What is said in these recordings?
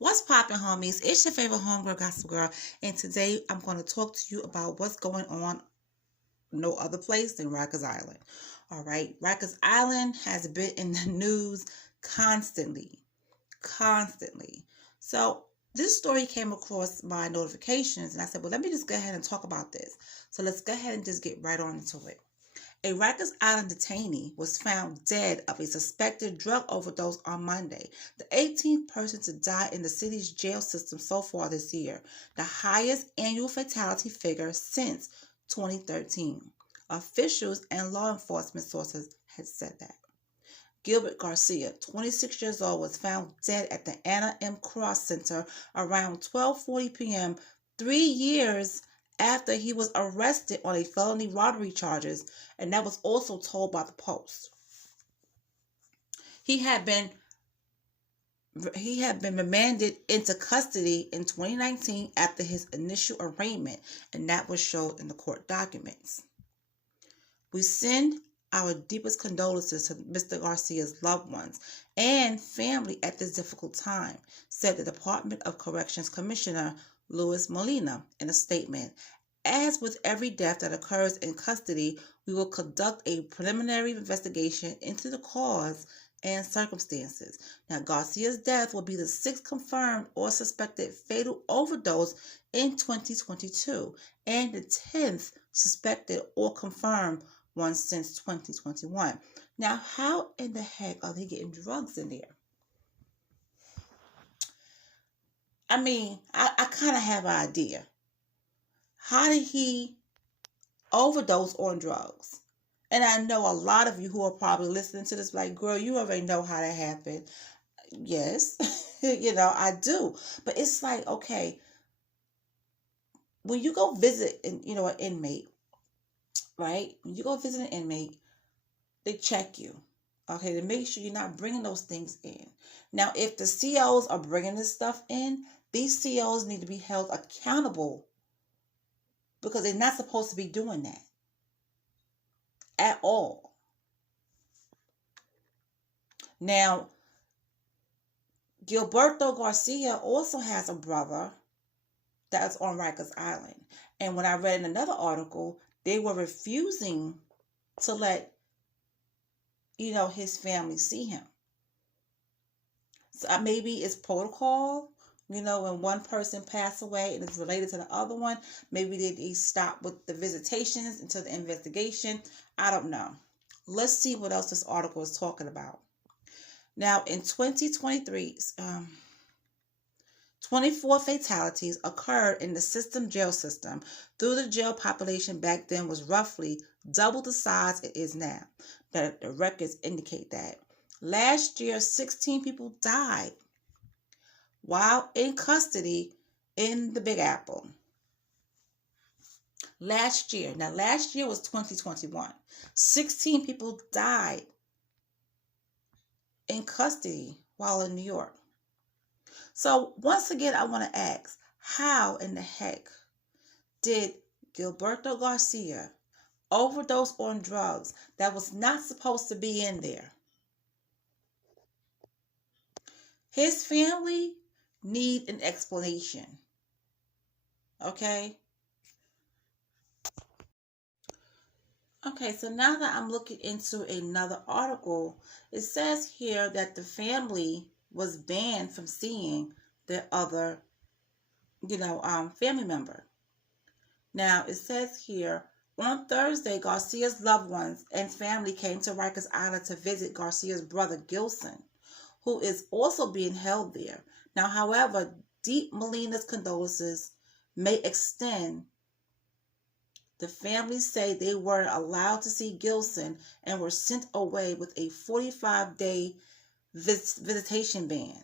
What's poppin', homies? It's your favorite homegirl, Gospel Girl, and today I'm going to talk to you about what's going on no other place than Rikers Island. All right, Rikers Island has been in the news constantly, constantly. So this story came across my notifications, and I said, well, let me just go ahead and talk about this. So let's go ahead and just get right on into it. A Rikers Island detainee was found dead of a suspected drug overdose on Monday, the 18th person to die in the city's jail system so far this year, the highest annual fatality figure since 2013. Officials and law enforcement sources had said that. Gilbert Garcia, 26 years old, was found dead at the Anna M. Cross Center around 12:40 p.m., 3 years after he was arrested on a felony robbery charges, and that was also told by the Post. He had been remanded into custody in 2019 after his initial arraignment, and that was showed in the court documents. We send our deepest condolences to Mr. Garcia's loved ones and family at this difficult time, said the Department of Corrections Commissioner Luis Molina in a statement. As with every death that occurs in custody, we will conduct a preliminary investigation into the cause and circumstances. Now, Garcia's death will be the sixth confirmed or suspected fatal overdose in 2022 and the 10th suspected or confirmed one since 2021. Now, how in the heck are they getting drugs in there? I mean, I kind of have an idea. How did he overdose on drugs? And I know a lot of you who are probably listening to this like, girl, you already know how that happened. Yes, I do. But it's like, okay, when you go visit, an inmate, right? When you go visit an inmate, they check you, okay, to make sure you're not bringing those things in. Now, if the COs are bringing this stuff in, these COs need to be held accountable because they're not supposed to be doing that at all. Now, Gilberto Garcia also has a brother that's on Rikers Island. And when I read in another article, they were refusing to let his family see him. So maybe it's protocol, when one person passed away and it's related to the other one. Maybe they stop with the visitations until the investigation. I don't know. Let's see what else this article is talking about. Now, in 2023, 24 fatalities occurred in the jail system. Though the jail population back then was roughly double the size it is now. The records indicate that. Last year, 16 people died while in custody in the Big Apple. Last year was 2021. 16 people died in custody while in New York. So once again, I want to ask, how in the heck did Gilberto Garcia overdose on drugs that was not supposed to be in there? His family need an explanation. Okay? Okay, so now that I'm looking into another article, it says here that the family was banned from seeing their other, family member. Now, it says here, on Thursday, Garcia's loved ones and family came to Rikers Island to visit Garcia's brother, Gilson, who is also being held there. Now, however, deep Molina's condolences may extend. The families say they weren't allowed to see Gilson and were sent away with a 45-day visitation ban.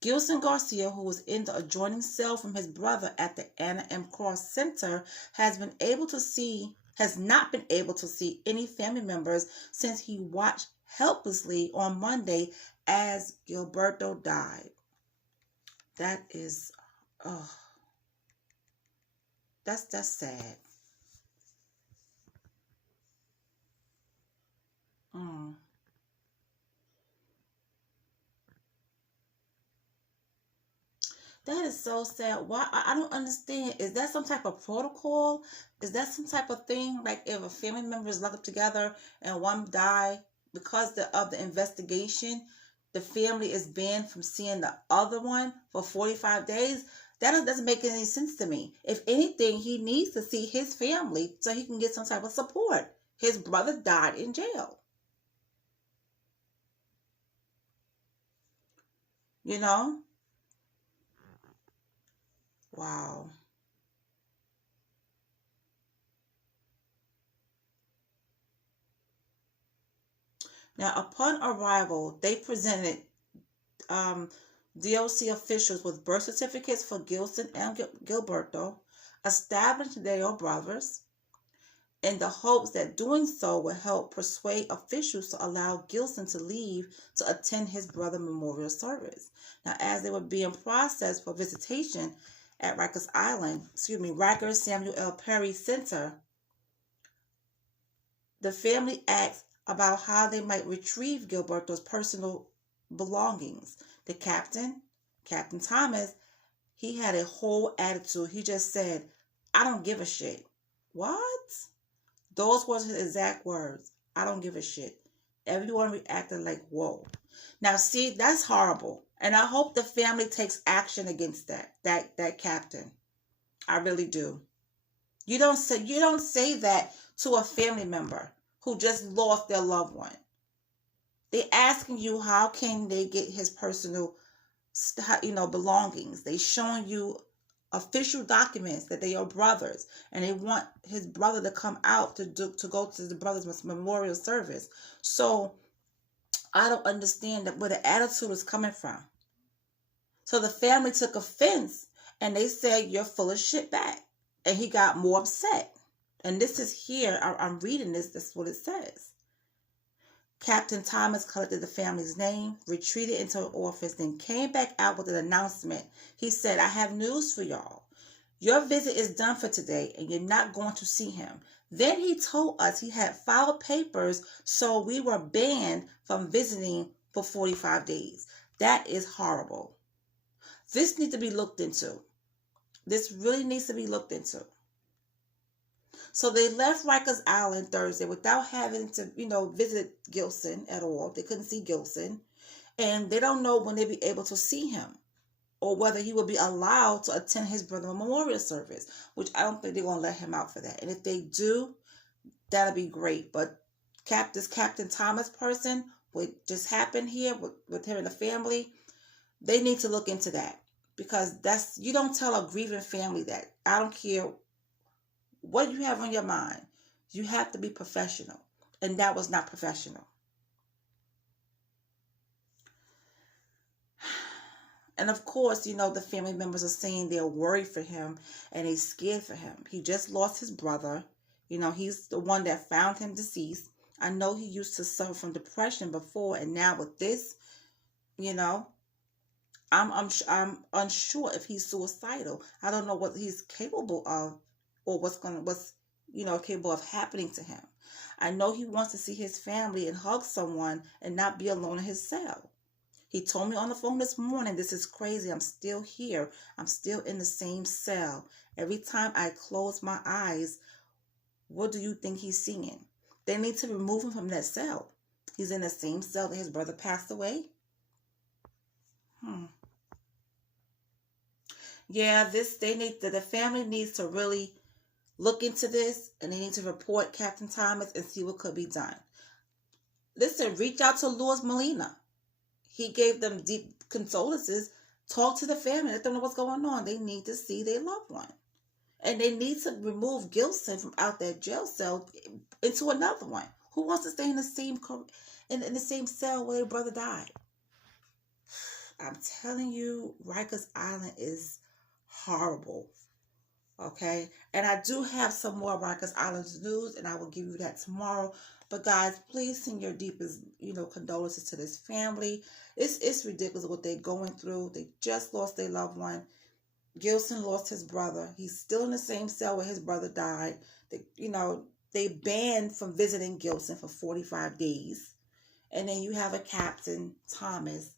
Gilson Garcia, who was in the adjoining cell from his brother at the Anna M. Cross Center, has not been able to see any family members since he watched helplessly on Monday as Gilberto died. That is, that's sad. That is so sad. Why? I don't understand. Is that some type of protocol? Is that some type of thing? Like if a family member is locked up together and one die because of the investigation, the family is banned from seeing the other one for 45 days? That doesn't make any sense to me. If anything, he needs to see his family so he can get some type of support. His brother died in jail. You know? Wow. Now, upon arrival, they presented um, DOC officials with birth certificates for Gilson and Gilberto, established they are brothers, in the hopes that doing so would help persuade officials to allow Gilson to leave to attend his brother memorial service. Now, as they were being processed for visitation at Rikers Samuel L. Perry Center, the family asked about how they might retrieve Gilberto's personal belongings. The Captain Thomas, he had a whole attitude. He just said, I don't give a shit. What? Those were his exact words. I don't give a shit. Everyone reacted like, whoa. Now, see, that's horrible. And I hope the family takes action against that captain. I really do. You don't say that to a family member who just lost their loved one. They asking you how can they get his personal belongings. They showing you official documents that they are brothers, and they want his brother to come out to go to the brother's memorial service. So I don't understand where the attitude is coming from. So the family took offense and they said, you're full of shit back. And he got more upset. And this is here, I'm reading this is what it says. Captain Thomas collected the family's name, retreated into an office, then came back out with an announcement. He said, I have news for y'all. Your visit is done for today, and you're not going to see him. Then he told us he had filed papers, so we were banned from visiting for 45 days. That is horrible. This needs to be looked into. This really needs to be looked into. So they left Rikers Island Thursday without having to, visit Gilson at all. They couldn't see Gilson. And they don't know when they'll be able to see him or whether he will be allowed to attend his brother memorial service, which I don't think they're going to let him out for that. And if they do, that'll be great. But this Captain Thomas person, what just happened here with him and the family, they need to look into that. Because you don't tell a grieving family that. I don't care what you have on your mind. You have to be professional. And that was not professional. And of course, the family members are saying they're worried for him and they're scared for him. He just lost his brother. He's the one that found him deceased. I know he used to suffer from depression before, and now with this, I'm unsure if he's suicidal. I don't know what he's capable of or what's capable of happening to him. I know he wants to see his family and hug someone and not be alone in his cell. He told me on the phone this morning, this is crazy. I'm still here. I'm still in the same cell. Every time I close my eyes, what do you think he's seeing? They need to remove him from that cell. He's in the same cell that his brother passed away. Yeah, the family needs to really look into this, and they need to report Captain Thomas and see what could be done. Listen, reach out to Louis Molina. He gave them deep condolences. Talk to the family. Let them know what's going on. They need to see their loved one. And they need to remove Gilson from out that jail cell into another one. Who wants to stay in the same cell where their brother died? I'm telling you, Rikers Island is horrible. Okay? And I do have some more Rikers Island news, and I will give you that tomorrow. But guys, please send your deepest, condolences to this family. It's ridiculous what they're going through. They just lost their loved one. Gilson lost his brother. He's still in the same cell where his brother died. They banned from visiting Gilson for 45 days. And then you have a Captain Thomas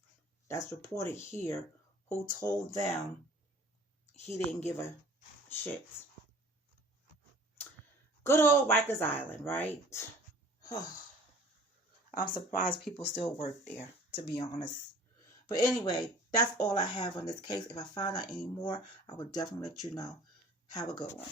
that's reported here who told them he didn't give a shit. Good old Rikers Island, right? I'm surprised people still work there, to be honest. But anyway, that's all I have on this case. If I find out any more, I will definitely let you know. Have a good one.